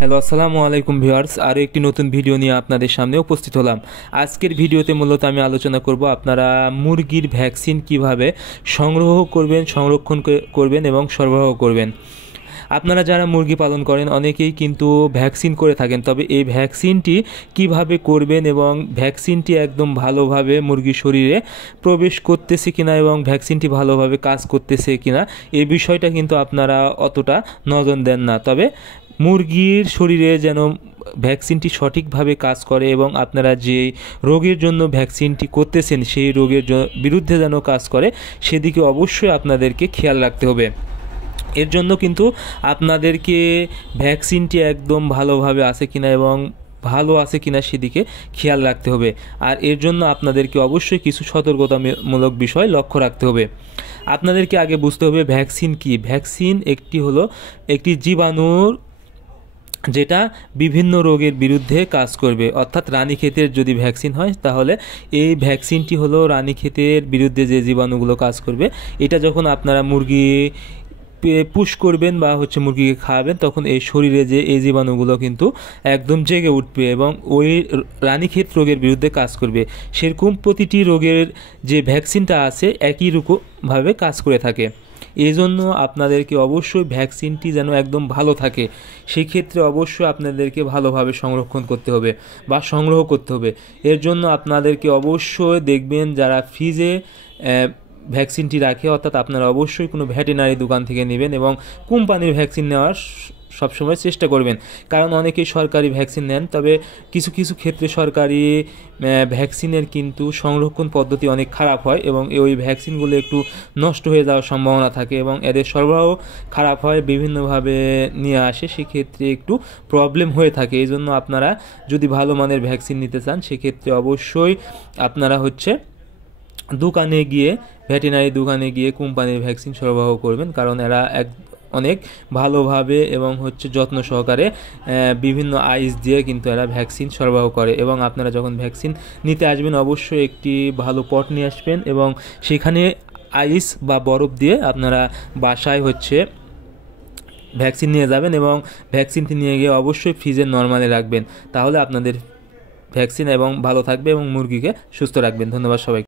Hello, আসসালামু আলাইকুম viewers. আরও একটি নতুন ভিডিও নিয়ে আপনাদের সামনে উপস্থিত হলাম। আজকের ভিডিওতে মূলত আমি আলোচনা করব আপনারা মুরগির ভ্যাকসিন কিভাবে সংগ্রহ করবেন, সংরক্ষণ করবেন এবং সরবরাহ করবেন। আপনারা যারা মুরগি পালন করেন অনেকেই কিন্তু ভ্যাকসিন করে থাকেন, তবে এই ভ্যাকসিনটি কিভাবে করবেন এবং ভ্যাকসিনটি একদম ভালোভাবে মুরগির শরীরে প্রবেশ করতেছে কিনা এবং ভ্যাকসিনটি ভালোভাবে কাজ করতেছে কিনা এই বিষয়টা কিন্তু আপনারা অতটা নজর দেন না। তবে মুরগির শরীরে যেন ভ্যাকসিনটি সঠিকভাবে কাজ করে এবং আপনারা যে রোগের জন্য ভ্যাকসিনটি করতেছেন সেই রোগের বিরুদ্ধে যেন কাজ করে, সেদিকে অবশ্যই আপনাদেরকে খেয়াল রাখতে হবে। এর জন্য কিন্তু আপনাদেরকে ভ্যাকসিনটি একদম ভালোভাবে আছে কিনা এবং ভালো আছে কিনা সেদিকে খেয়াল রাখতে হবে। আর এর জন্য আপনাদেরকে অবশ্যই কিছু সতর্কতামূলক বিষয় লক্ষ্য রাখতে হবে। আপনাদেরকে আগে বুঝতে হবে ভ্যাকসিন কি। ভ্যাকসিন একটি জীবাণুর যেটা বিভিন্ন রোগের বিরুদ্ধে কাজ করবে। অর্থাৎ রানীক্ষেতের যদি ভ্যাকসিন হয় তাহলে এই ভ্যাকসিনটি হলো রানীক্ষেতের বিরুদ্ধে যে জীবাণুগুলো কাজ করবে। এটা যখন আপনারা মুরগি পুশ করবেন বা মুরগিকে খাওয়াবেন, তখন এই শরীরে যে এই জীবাণুগুলো কিন্তু একদম জেগে উঠবে এবং ওই রানীক্ষেত রোগের বিরুদ্ধে কাজ করবে। সেরকম প্রতিটি রোগের যে ভ্যাকসিনটা আছে একই রকমভাবে কাজ করে থাকে। এই জন্য আপনাদেরকে অবশ্যই ভ্যাকসিনটি যেন একদম ভালো থাকে, সেই ক্ষেত্রে অবশ্যই আপনাদেরকে ভালোভাবে সংরক্ষণ করতে হবে বা সংগ্রহ করতে হবে। এর জন্য আপনাদেরকে অবশ্যই দেখবেন যারা ফ্রিজে ভ্যাকসিনটি রাখে, অর্থাৎ আপনারা অবশ্যই কোনো ভেটেরিনারি দোকান থেকে নেবেন এবং কোম্পানির ভ্যাকসিন নেওয়ার সবসময় চেষ্টা করবেন। কারণ অনেকেই সরকারি ভ্যাকসিন নেন, তবে কিছু কিছু ক্ষেত্রে সরকারি ভ্যাকসিনের কিন্তু সংরক্ষণ পদ্ধতি অনেক খারাপ হয় এবং ওই ভ্যাকসিনগুলো একটু নষ্ট হয়ে যাওয়ার সম্ভাবনা থাকে এবং এদের সরবরাহ খারাপ হয়, বিভিন্নভাবে নিয়ে আসে, সেক্ষেত্রে একটু প্রবলেম হয়ে থাকে। এই জন্য আপনারা যদি ভালো মানের ভ্যাকসিন নিতে চান সেক্ষেত্রে অবশ্যই আপনারা দোকানে গিয়ে ভেটেরিনারি দোকানে গিয়ে কোম্পানির ভ্যাকসিন সরবরাহ করবেন। কারণ এরা অনেক ভালোভাবে এবং যত্ন সহকারে বিভিন্ন আইস দিয়ে কিন্তু এরা ভ্যাকসিন সরবরাহ করে। এবং আপনারা যখন ভ্যাকসিন নিতে আসবেন অবশ্যই একটি ভালো পট নিয়ে আসবেন এবং সেখানে আইস বা বরফ দিয়ে আপনারা বাসায় ভ্যাকসিন নিয়ে যাবেন এবং ভ্যাকসিনটি নিয়ে গিয়ে অবশ্যই ফ্রিজের নরমালে রাখবেন। তাহলে আপনাদের ভ্যাকসিন এবং ভালো থাকবে এবং মুরগিকে সুস্থ রাখবেন। ধন্যবাদ সবাই।